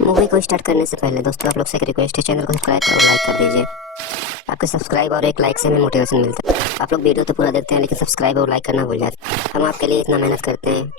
Movie को start करने से पहले दोस्तों आप लोग से एक रिक्वेस्ट है, चैनल को सब्सक्राइब और लाइक कर दीजिए। आपके सब्सक्राइब और एक लाइक से हमें मोटिवेशन मिलता है। आप लोग वीडियो तो पूरा देखते हैं लेकिन सब्सक्राइब और लाइक करना भूल जाते हैं। हम आपके लिए इतना मेहनत करते हैं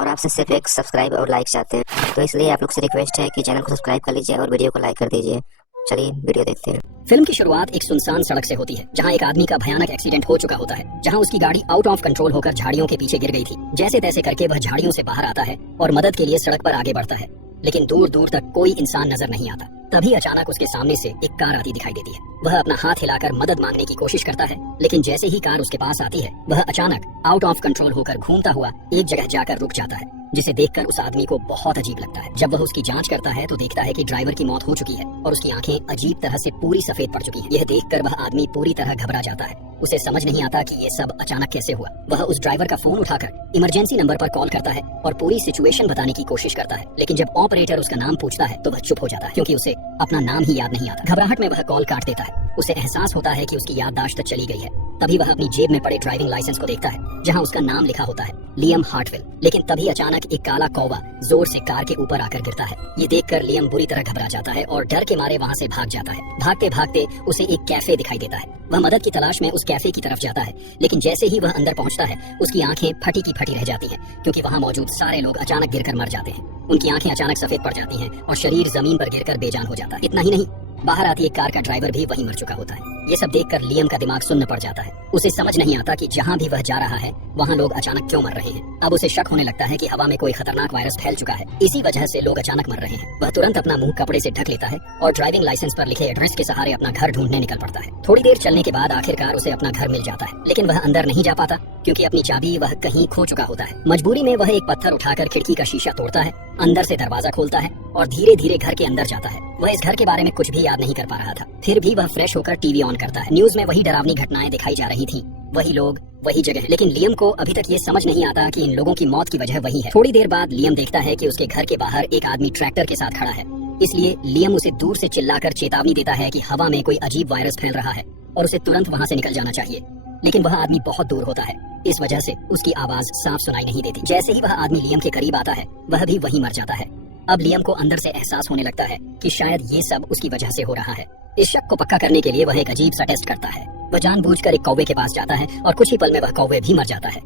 और आपसे सिर्फ एक सब्सक्राइब और लाइक चाहते हैं, तो इसलिए आप लोग से रिक्वेस्ट है कि चैनल को सब्सक्राइब कर लीजिए और वीडियो को लाइक कर दीजिए। चलिए वीडियो देखते हैं। फिल्म की शुरुआत एक सुनसान सड़क से होती है, जहां एक आदमी का भयानक एक्सीडेंट हो चुका होता है, जहां उसकी गाड़ी आउट ऑफ कंट्रोल होकर झाड़ियों के पीछे गिर गई थी। जैसे तैसे करके वह झाड़ियों से बाहर आता है और मदद के लिए सड़क पर आगे बढ़ता है, लेकिन दूर दूर तक कोई इंसान नजर नहीं आता। तभी अचानक उसके सामने से एक कार आती दिखाई देती है। वह अपना हाथ हिलाकर मदद मांगने की कोशिश करता है, लेकिन जैसे ही कार उसके पास आती है, वह अचानक आउट ऑफ कंट्रोल होकर घूमता हुआ एक जगह जाकर रुक जाता है, जिसे देखकर उस आदमी को बहुत अजीब लगता है। जब वह उसकी जांच करता है तो देखता है कि ड्राइवर की मौत हो चुकी है और उसकी आंखें अजीब तरह से पूरी सफेद पड़ चुकी हैं। यह देखकर वह आदमी पूरी तरह घबरा जाता है। उसे समझ नहीं आता कि ये सब अचानक कैसे हुआ। वह उस ड्राइवर का फोन उठाकर इमरजेंसी नंबर पर कॉल करता है और पूरी सिचुएशन बताने की कोशिश करता है, लेकिन जब ऑपरेटर उसका नाम पूछता है तो वह चुप हो जाता है, क्योंकि उसे अपना नाम ही याद नहीं आता। घबराहट में वह कॉल काट देता है। उसे एहसास होता है कि उसकी याददाश्त चली गई है। तभी वह अपनी जेब में पड़े ड्राइविंग लाइसेंस को देखता है, जहां उसका नाम लिखा होता है लियम हार्टविल। लेकिन तभी अचानक एक काला कौवा जोर से कार के ऊपर आकर गिरता है। ये देखकर लियम बुरी तरह घबरा जाता है और डर के मारे वहां से भाग जाता है। भागते भागते उसे एक कैफे दिखाई देता है। वह मदद की तलाश में उस कैफे की तरफ जाता है, लेकिन जैसे ही वह अंदर पहुंचता है उसकी आंखें फटी की फटी रह जाती हैं, क्योंकि वहां मौजूद सारे लोग अचानक गिरकर मर जाते हैं। उनकी आंखें अचानक सफेद पड़ जाती हैं और शरीर जमीन पर गिरकर बेजान हो जाता है। इतना ही नहीं, बाहर आती एक कार का ड्राइवर भी वहीं मर चुका होता है। ये सब देखकर लियम का दिमाग सुन्न पड़ जाता है। उसे समझ नहीं आता कि जहाँ भी वह जा रहा है वहाँ लोग अचानक क्यों मर रहे हैं। अब उसे शक होने लगता है कि हवा में कोई खतरनाक वायरस फैल चुका है, इसी वजह से लोग अचानक मर रहे हैं। वह तुरंत अपना मुंह कपड़े से ढक लेता है और ड्राइविंग लाइसेंस पर लिखे एड्रेस के सहारे अपना घर ढूंढने निकल पड़ता है। थोड़ी देर चलने के बाद आखिरकार उसे अपना घर मिल जाता है, लेकिन वह अंदर नहीं जा पाता, क्योंकि अपनी चाबी वह कहीं खो चुका होता है। मजबूरी में वह एक पत्थर उठाकर खिड़की का शीशा तोड़ता है, अंदर से दरवाजा खोलता है और धीरे धीरे घर के अंदर जाता है। वह इस घर के बारे में कुछ भी याद नहीं कर पा रहा था। फिर भी वह फ्रेश होकर टीवी ऑन करता है। न्यूज में वही डरावनी घटनाएं दिखाई जा रही थी, वही लोग, वही जगह। लेकिन लियम को अभी तक ये समझ नहीं आता कि इन लोगों की मौत की वजह वही है। थोड़ी देर बाद लियम देखता है कि उसके घर के बाहर एक आदमी ट्रैक्टर के साथ खड़ा है। इसलिए लियम उसे दूर से चिल्लाकर चेतावनी देता है कि हवा में कोई अजीब वायरस फैल रहा है और उसे तुरंत वहाँ से निकल जाना चाहिए। लेकिन वह आदमी बहुत दूर होता है, इस वजह से उसकी आवाज साफ सुनाई नहीं देती। जैसे ही वह आदमी लियम के करीब आता है, वह भी वहीं मर जाता है। अब लियम को अंदर से एहसास होने लगता है कि शायद ये सब उसकी वजह से हो रहा है। इस शक को पक्का करने के लिए वह एक अजीब सा टेस्ट करता है। वह जानबूझकर एक कौवे के पास जाता है और कुछ ही पल में वह कौवे भी मर जाता है।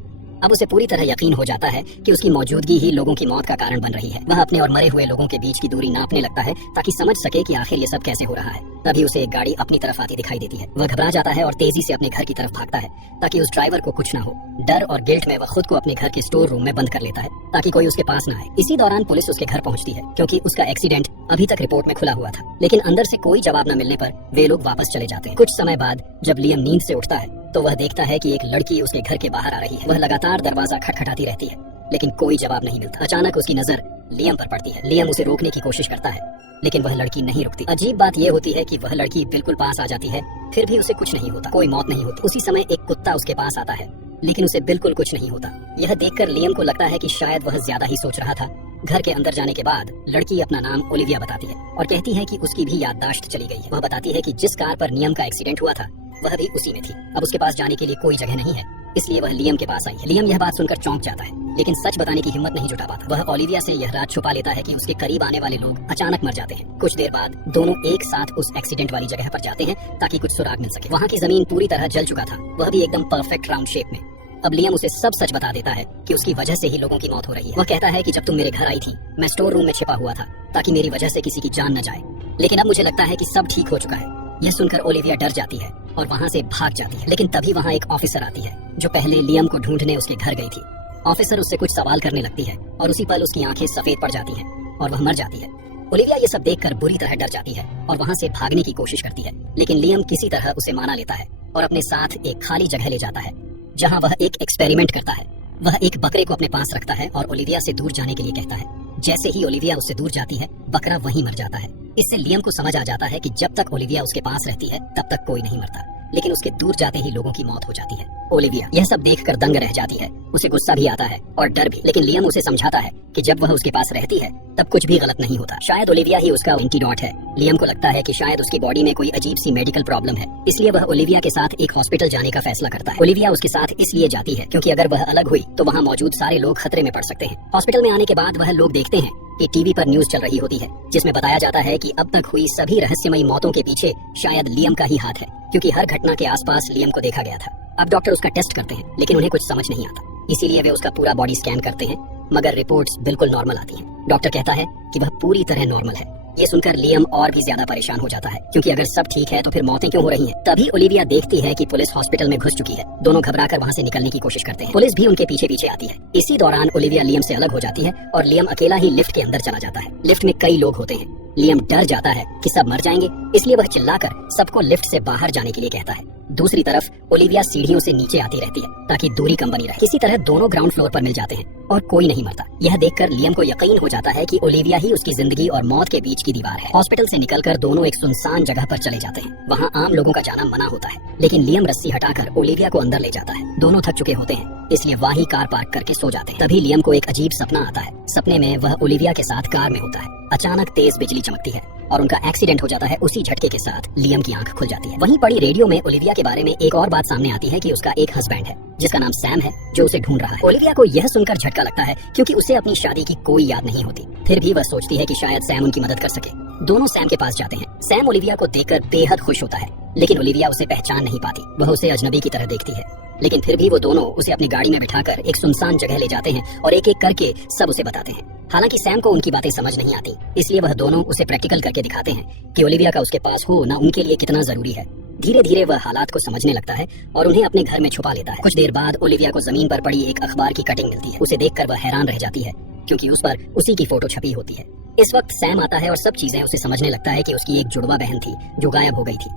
अब उसे पूरी तरह यकीन हो जाता है कि उसकी मौजूदगी ही लोगों की मौत का कारण बन रही है। वह अपने और मरे हुए लोगों के बीच की दूरी नापने लगता है, ताकि समझ सके कि आखिर ये सब कैसे हो रहा है। तभी उसे एक गाड़ी अपनी तरफ आती दिखाई देती है। वह घबरा जाता है और तेजी से अपने घर की तरफ भागता है, ताकि उस ड्राइवर को कुछ ना हो। डर और गिल्ट में वह खुद को अपने घर के स्टोर रूम में बंद कर लेता है, ताकि कोई उसके पास ना आए। इसी दौरान पुलिस उसके घर पहुंचती है, क्योंकि उसका एक्सीडेंट अभी तक रिपोर्ट में खुला हुआ था। लेकिन अंदर से कोई जवाब न मिलने पर वे लोग वापस चले जाते हैं। कुछ समय बाद जब लियम नींद से उठता है तो वह देखता है कि एक लड़की उसके घर के बाहर आ रही है। वह लगातार दरवाजा खटखटाती रहती है, लेकिन कोई जवाब नहीं मिलता। अचानक उसकी नजर लियम पर पड़ती है। लियम उसे रोकने की कोशिश करता है, लेकिन वह लड़की नहीं रुकती। अजीब बात यह होती है कि वह लड़की बिल्कुल पास आ जाती है, फिर भी उसे कुछ नहीं होता, कोई मौत नहीं होती। उसी समय एक कुत्ता उसके पास आता है, लेकिन उसे बिल्कुल कुछ नहीं होता। यह देखकर लियम को लगता है कि शायद वह ज्यादा ही सोच रहा था। घर के अंदर जाने के बाद लड़की अपना नाम ओलिविया बताती है और कहती है कि उसकी भी याददाश्त चली गई है। वह बताती है कि जिस कार पर लियम का एक्सीडेंट हुआ था वह भी उसी में थी। अब उसके पास जाने के लिए कोई जगह नहीं है, इसलिए वह लियम के पास आई है। लियम यह बात सुनकर चौंक जाता है, लेकिन सच बताने की हिम्मत नहीं जुटा पाता। वह ओलिविया से यह राज छुपा लेता है कि उसके करीब आने वाले लोग अचानक मर जाते हैं। कुछ देर बाद दोनों एक साथ उस एक्सीडेंट वाली जगह पर जाते हैं, ताकि कुछ सुराग मिल सके। वहाँ की जमीन पूरी तरह जल चुका था, वह भी एकदम परफेक्ट राउंड शेप में। अब लियम उसे सब सच बता देता है कि उसकी वजह से ही लोगों की मौत हो रही है। वह कहता है कि जब तुम मेरे घर आई थी, मैं स्टोर रूम में छिपा हुआ था, ताकि मेरी वजह से किसी की जान न जाए। लेकिन अब मुझे लगता है कि सब ठीक हो चुका है। यह सुनकर ओलिविया डर जाती है और वहाँ से भाग जाती है। लेकिन तभी वहाँ एक ऑफिसर आती है, जो पहले लियम को ढूंढने उसके घर गई थी। ऑफिसर उससे कुछ सवाल करने लगती है और उसी पल उसकी आंखें सफेद पड़ जाती हैं और वह मर जाती है। ओलिविया ये सब देखकर बुरी तरह डर जाती है और वहाँ से भागने की कोशिश करती है, लेकिन लियम किसी तरह उसे माना लेता है और अपने साथ एक खाली जगह ले जाता है, जहाँ वह एक एक्सपेरिमेंट करता है। वह एक बकरे को अपने पास रखता है और ओलिविया से दूर जाने के लिए कहता है। जैसे ही ओलिविया उससे दूर जाती है, बकरा वहीं मर जाता है। इससे लियम को समझ आ जाता है कि जब तक ओलिविया उसके पास रहती है तब तक कोई नहीं मरता, लेकिन उसके दूर जाते ही लोगों की मौत हो जाती है। ओलिविया यह सब देखकर दंग रह जाती है। उसे गुस्सा भी आता है और डर भी, लेकिन लियम उसे समझाता है कि जब वह उसके पास रहती है तब कुछ भी गलत नहीं होता। शायद ओलिविया ही उसका एंटीडोट है। लियम को लगता है कि शायद उसकी बॉडी में कोई अजीब सी मेडिकल प्रॉब्लम है, इसलिए वह ओलिविया के साथ एक हॉस्पिटल जाने का फैसला करता है। ओलिविया उसके साथ इसलिए जाती है क्योंकि अगर वह अलग हुई तो वहाँ मौजूद सारे लोग खतरे में पड़ सकते हैं। हॉस्पिटल में आने के बाद वह लोग देखते हैं कि टीवी पर न्यूज चल रही होती है जिसमें बताया जाता है कि अब तक हुई सभी रहस्यमयी मौतों के पीछे शायद लियम का ही हाथ है, क्योंकि हर घटना के आसपास लियम को देखा गया था। अब डॉक्टर उसका टेस्ट करते हैं, लेकिन उन्हें कुछ समझ नहीं आता, इसीलिए वे उसका पूरा बॉडी स्कैन करते हैं, मगर रिपोर्ट्स बिल्कुल नॉर्मल आती हैं। डॉक्टर कहता है कि वह पूरी तरह नॉर्मल है। ये सुनकर लियम और भी ज्यादा परेशान हो जाता है, क्योंकि अगर सब ठीक है तो फिर मौतें क्यों हो रही हैं? तभी ओलिविया देखती है कि पुलिस हॉस्पिटल में घुस चुकी है। दोनों घबराकर वहाँ से निकलने की कोशिश करते हैं। पुलिस भी उनके पीछे पीछे आती है। इसी दौरान ओलिविया लियम से अलग हो जाती है और लियम अकेला ही लिफ्ट के अंदर चला जाता है। लिफ्ट में कई लोग होते हैं। लियम डर जाता है कि सब मर जाएंगे, इसलिए वह चिल्लाकर सबको लिफ्ट से बाहर जाने के लिए कहता है। दूसरी तरफ ओलिविया सीढ़ियों से नीचे आती रहती है ताकि दूरी कम बनी रहे। किसी तरह दोनों ग्राउंड फ्लोर पर मिल जाते हैं और कोई नहीं मरता। यह देखकर लियम को यकीन हो जाता है कि ओलिविया ही उसकी जिंदगी और मौत के बीच की दीवार है। हॉस्पिटल से निकलकर दोनों एक सुनसान जगह पर चले जाते हैं। वहाँ आम लोगों का जाना मना होता है, लेकिन लियम रस्सी हटाकर ओलिविया को अंदर ले जाता है। दोनों थक चुके होते हैं, इसलिए वहीं कार पार्क करके सो जाते हैं। तभी लियम को एक अजीब सपना आता है। सपने में वह ओलिविया के साथ कार में होता है। अचानक तेज बिजली चमकती है और उनका एक्सीडेंट हो जाता है। उसी झटके के साथ लियम की आंख खुल जाती है। वहीं पड़ी रेडियो में ओलिविया के बारे में एक और बात सामने आती है कि उसका एक हस्बैंड है जिसका नाम सैम है, जो उसे ढूंढ रहा है। ओलिविया को यह सुनकर झटका लगता है, क्योंकि उसे अपनी शादी की कोई याद नहीं होती। फिर भी वह सोचती है कि शायद सैम उनकी मदद कर सके। दोनों सैम के पास जाते हैं। सैम ओलिविया को देखकर बेहद खुश होता है, लेकिन ओलिविया उसे पहचान नहीं पाती। वह उसे अजनबी की तरह देखती है, लेकिन फिर भी वो दोनों उसे अपनी गाड़ी में बिठाकर एक सुनसान जगह ले जाते हैं और एक एक करके सब उसे बताते हैं। हालांकि सैम को उनकी बातें समझ नहीं आती, इसलिए वह दोनों उसे प्रैक्टिकल करके दिखाते हैं कि ओलिविया का उसके पास होना उनके लिए कितना जरूरी है। धीरे धीरे वह हालात को समझने लगता है और उन्हें अपने घर में छुपा लेता है। कुछ देर बाद ओलिविया को जमीन पर पड़ी एक अखबार की कटिंग मिलती है। उसे देखकर वह हैरान रह जाती है, क्योंकि उस पर उसी की फोटो छपी होती है। इस वक्त सैम आता है और सब चीजें उसे समझने लगता है कि उसकी एक जुड़वा बहन थी जो गायब हो गई थी।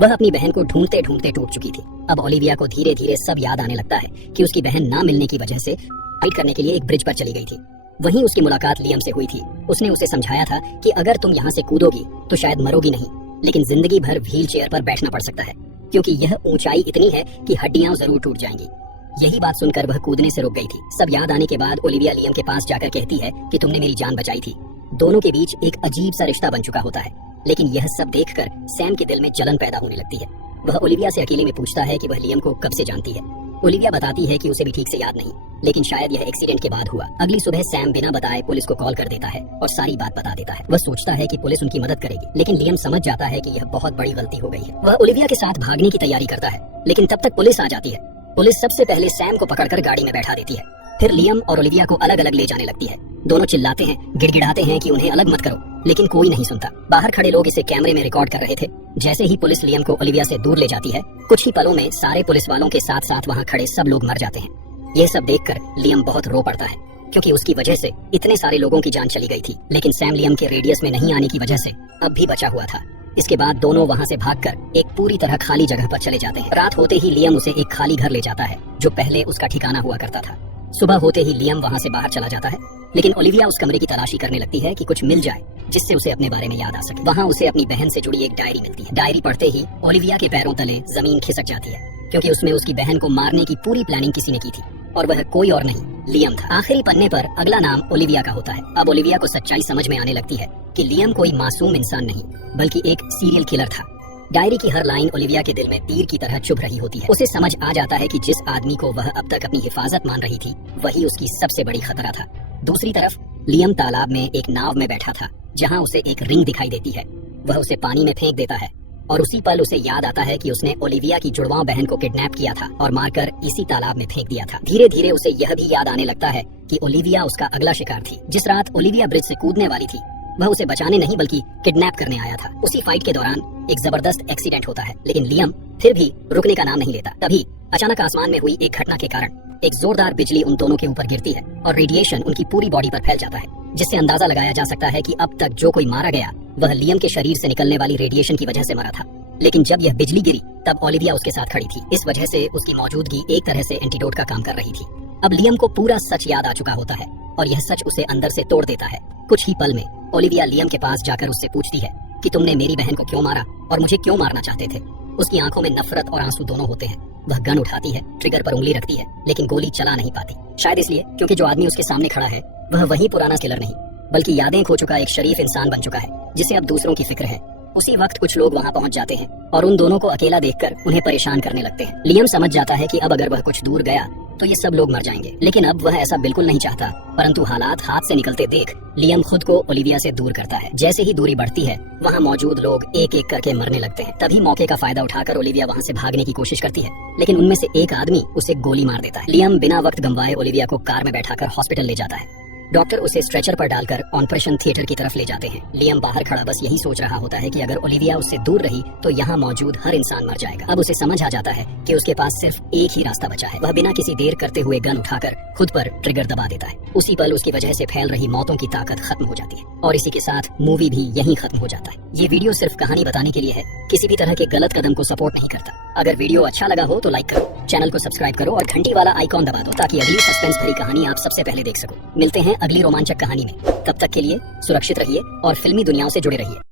वह अपनी बहन को ढूंढते ढूंढते टूट चुकी थी। अब ओलिविया को धीरे धीरे सब याद आने लगता है कि उसकी बहन ना मिलने की वजह से फाइट करने के लिए एक ब्रिज पर चली गई थी। वहीं उसकी मुलाकात लियम से हुई थी। उसने उसे समझाया था कि अगर तुम यहाँ से कूदोगी तो शायद मरोगी नहीं, लेकिन जिंदगी भर व्हील चेयर पर बैठना पड़ सकता है, क्योंकि यह ऊंचाई इतनी है कि हड्डियां जरूर टूट जाएंगी। यही बात सुनकर वह कूदने से रुक गई थी। सब याद आने के बाद ओलिविया लियम के पास जाकर कहती है कि तुमने मेरी जान बचाई थी। दोनों के बीच एक अजीब सा रिश्ता बन चुका होता है, लेकिन यह सब देखकर सैम के दिल में जलन पैदा होने लगती है। वह ओलिविया से अकेले में पूछता है कि वह लियम को कब से जानती है। ओलिविया बताती है कि उसे भी ठीक से याद नहीं, लेकिन शायद यह एक्सीडेंट के बाद हुआ। अगली सुबह सैम बिना बताए पुलिस को कॉल कर देता है और सारी बात बता देता है। वह सोचता है कि पुलिस उनकी मदद करेगी, लेकिन लियम समझ जाता है कि यह बहुत बड़ी गलती हो गई है। वह ओलिविया के साथ भागने की तैयारी करता है, लेकिन तब तक पुलिस आ जाती है। पुलिस सबसे पहले सैम को पकड़कर गाड़ी में बैठा देती है। फिर लियम और ओलिविया को अलग अलग ले जाने लगती है। दोनों चिल्लाते हैं, गिड़गिड़ाते हैं कि उन्हें अलग मत करो, लेकिन कोई नहीं सुनता। बाहर खड़े लोग इसे कैमरे में रिकॉर्ड कर रहे थे। जैसे ही पुलिस लियम को ओलिविया से दूर ले जाती है, कुछ ही पलों में सारे पुलिस वालों के साथ साथ वहाँ खड़े सब लोग मर जाते हैं। यह सब देखकर लियम बहुत रो पड़ता है, क्योंकि उसकी वजह से इतने सारे लोगों की जान चली गई थी। लेकिन सैम लियम के रेडियस में नहीं आने की वजह से अब भी बचा हुआ था। इसके बाद दोनों वहाँ से भागकर एक पूरी तरह खाली जगह पर चले जाते हैं। रात होते ही लियम उसे एक खाली घर ले जाता है, जो पहले उसका ठिकाना हुआ करता था। सुबह होते ही लियम वहाँ से बाहर चला जाता है, लेकिन ओलिविया उस कमरे की तलाशी करने लगती है कि कुछ मिल जाए जिससे उसे अपने बारे में याद आ सके। वहाँ उसे अपनी बहन से जुड़ी एक डायरी मिलती है। डायरी पढ़ते ही ओलिविया के पैरों तले जमीन खिसक जाती है, क्योंकि उसमें उसकी बहन को मारने की पूरी प्लानिंग किसी ने की थी, और वह कोई और नहीं, लियम था। आखिरी पन्ने पर अगला नाम ओलिविया का होता है। अब ओलिविया को सच्चाई समझ में आने लगती है कि लियम कोई मासूम इंसान नहीं, बल्कि एक सीरियल किलर था। डायरी की हर लाइन ओलिविया के दिल में तीर की तरह चुभ रही होती है। उसे समझ आ जाता है कि जिस आदमी को वह अब तक अपनी हिफाजत मान रही थी, वही उसकी सबसे बड़ी खतरा था। दूसरी तरफ लियम तालाब में एक नाव में बैठा था, जहाँ उसे एक रिंग दिखाई देती है। वह उसे पानी में फेंक देता है, और उसी पल उसे याद आता है कि उसने ओलिविया की जुड़वां बहन को किडनैप किया था और मारकर इसी तालाब में फेंक दिया था। धीरे धीरे उसे यह भी याद आने लगता है कि ओलिविया उसका अगला शिकार थी। जिस रात ओलिविया ब्रिज से कूदने वाली थी, वह उसे बचाने नहीं बल्कि किडनैप करने आया था। उसी फाइट के दौरान एक जबरदस्त एक्सीडेंट होता है, लेकिन लियम फिर भी रुकने का नाम नहीं लेता। तभी अचानक आसमान में हुई एक घटना के कारण एक जोरदार बिजली उन दोनों के ऊपर गिरती है और रेडिएशन उनकी पूरी बॉडी पर फैल जाता है, जिससे अंदाजा लगाया जा सकता है कि अब तक जो कोई मारा गया वह लियम के शरीर से निकलने वाली रेडिएशन की वजह से मरा था। लेकिन जब यह बिजली गिरी, तब ओलिविया उसके साथ खड़ी थी। इस वजह से उसकी मौजूदगी एक तरह से एंटीडोट का काम कर रही थी। अब लियम को पूरा सच याद आ चुका होता है और यह सच उसे अंदर से तोड़ देता है। कुछ ही पल में ओलिविया लियम के पास जाकर उससे पूछती है कि तुमने मेरी बहन को क्यों मारा और मुझे क्यों मारना चाहते थे। उसकी आंखों में नफरत और आंसू दोनों होते हैं। वह गन उठाती है, ट्रिगर पर उंगली रखती है, लेकिन गोली चला नहीं पाती। शायद इसलिए क्योंकि जो आदमी उसके सामने खड़ा है वह वही पुराना किलर नहीं, बल्कि यादें खो चुका एक शरीफ इंसान बन चुका है, जिसे अब दूसरों की फिक्र है। उसी वक्त कुछ लोग वहाँ पहुँच जाते हैं और उन दोनों को अकेला देखकर उन्हें परेशान करने लगते हैं। लियम समझ जाता है कि अब अगर वह कुछ दूर गया तो ये सब लोग मर जाएंगे। लेकिन अब वह ऐसा बिल्कुल नहीं चाहता, परंतु हालात हाथ से निकलते देख लियम खुद को ओलिविया से दूर करता है। जैसे ही दूरी बढ़ती है वहाँ मौजूद लोग एक एक करके मरने लगते हैं। तभी मौके का फायदा उठाकर ओलिविया वहाँ से भागने की कोशिश करती है, लेकिन उनमें से एक आदमी उसे गोली मार देता है। लियम बिना वक्त गंवाए ओलिविया को कार में बैठाकर हॉस्पिटल ले जाता है। डॉक्टर उसे स्ट्रेचर पर डालकर ऑपरेशन थिएटर की तरफ ले जाते हैं। लियम बाहर खड़ा बस यही सोच रहा होता है कि अगर ओलिविया उससे दूर रही तो यहाँ मौजूद हर इंसान मर जाएगा। अब उसे समझ आ जाता है कि उसके पास सिर्फ एक ही रास्ता बचा है। वह बिना किसी देर करते हुए गन उठाकर खुद पर ट्रिगर दबा देता है। उसी पल उसकी वजह से फैल रही मौतों की ताकत खत्म हो जाती है और इसी के साथ मूवी भी यहीं खत्म हो जाता है। ये वीडियो सिर्फ कहानी बताने के लिए है, किसी भी तरह के गलत कदम को सपोर्ट नहीं करता। अगर वीडियो अच्छा लगा हो तो लाइक करो, चैनल को सब्सक्राइब करो और घंटी वाला आइकॉन दबा दो ताकि अगली सस्पेंस भरी कहानी आप सबसे पहले देख सको। मिलते हैं अगली रोमांचक कहानी में। तब तक के लिए सुरक्षित रहिए और फिल्मी दुनियाओं से जुड़े रहिए।